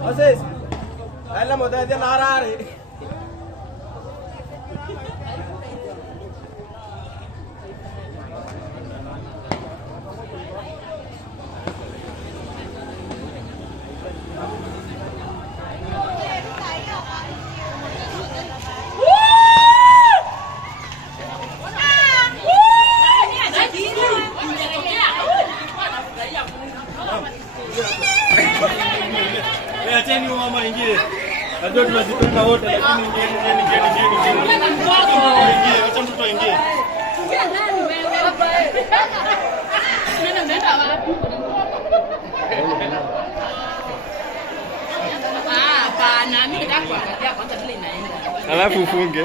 Moses, alla moda dia narare. Acheni mama ingie. Ndio tunazipenda wote lakini ingie. Acha mtu aingie. Ingia ndani wewe hapa. Mimi naenda wapi? Hapana, mimi nataka kuangalia kwanza vile inaenda. Alafu ufunge.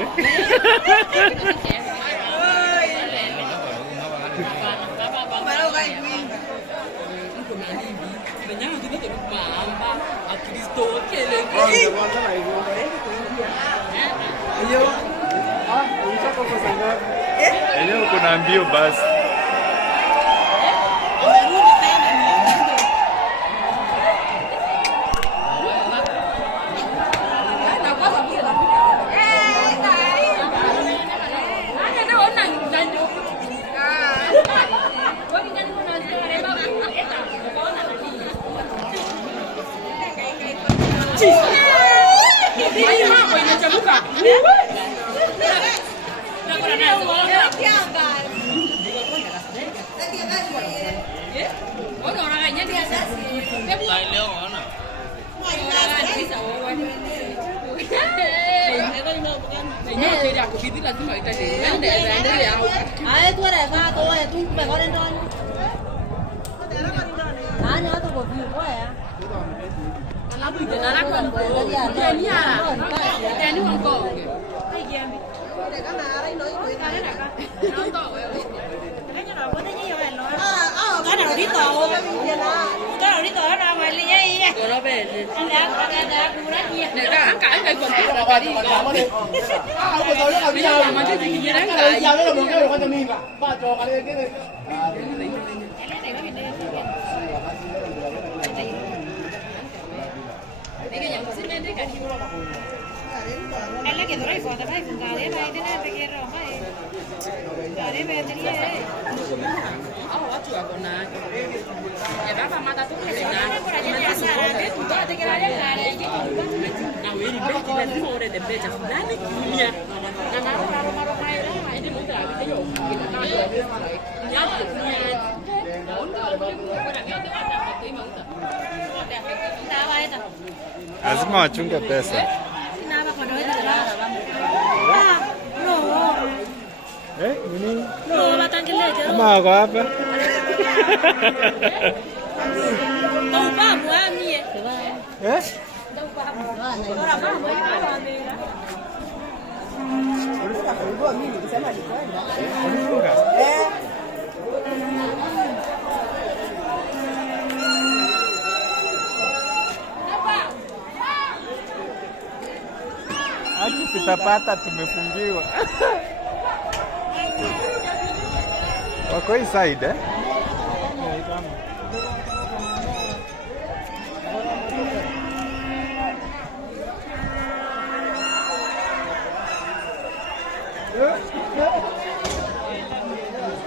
Leo kuna mbio basi. Lazima wachunge pesa. Nini? Kama wako hapa? Hadi tutapata tumefungiwa. Wako hii side eh? Yeah.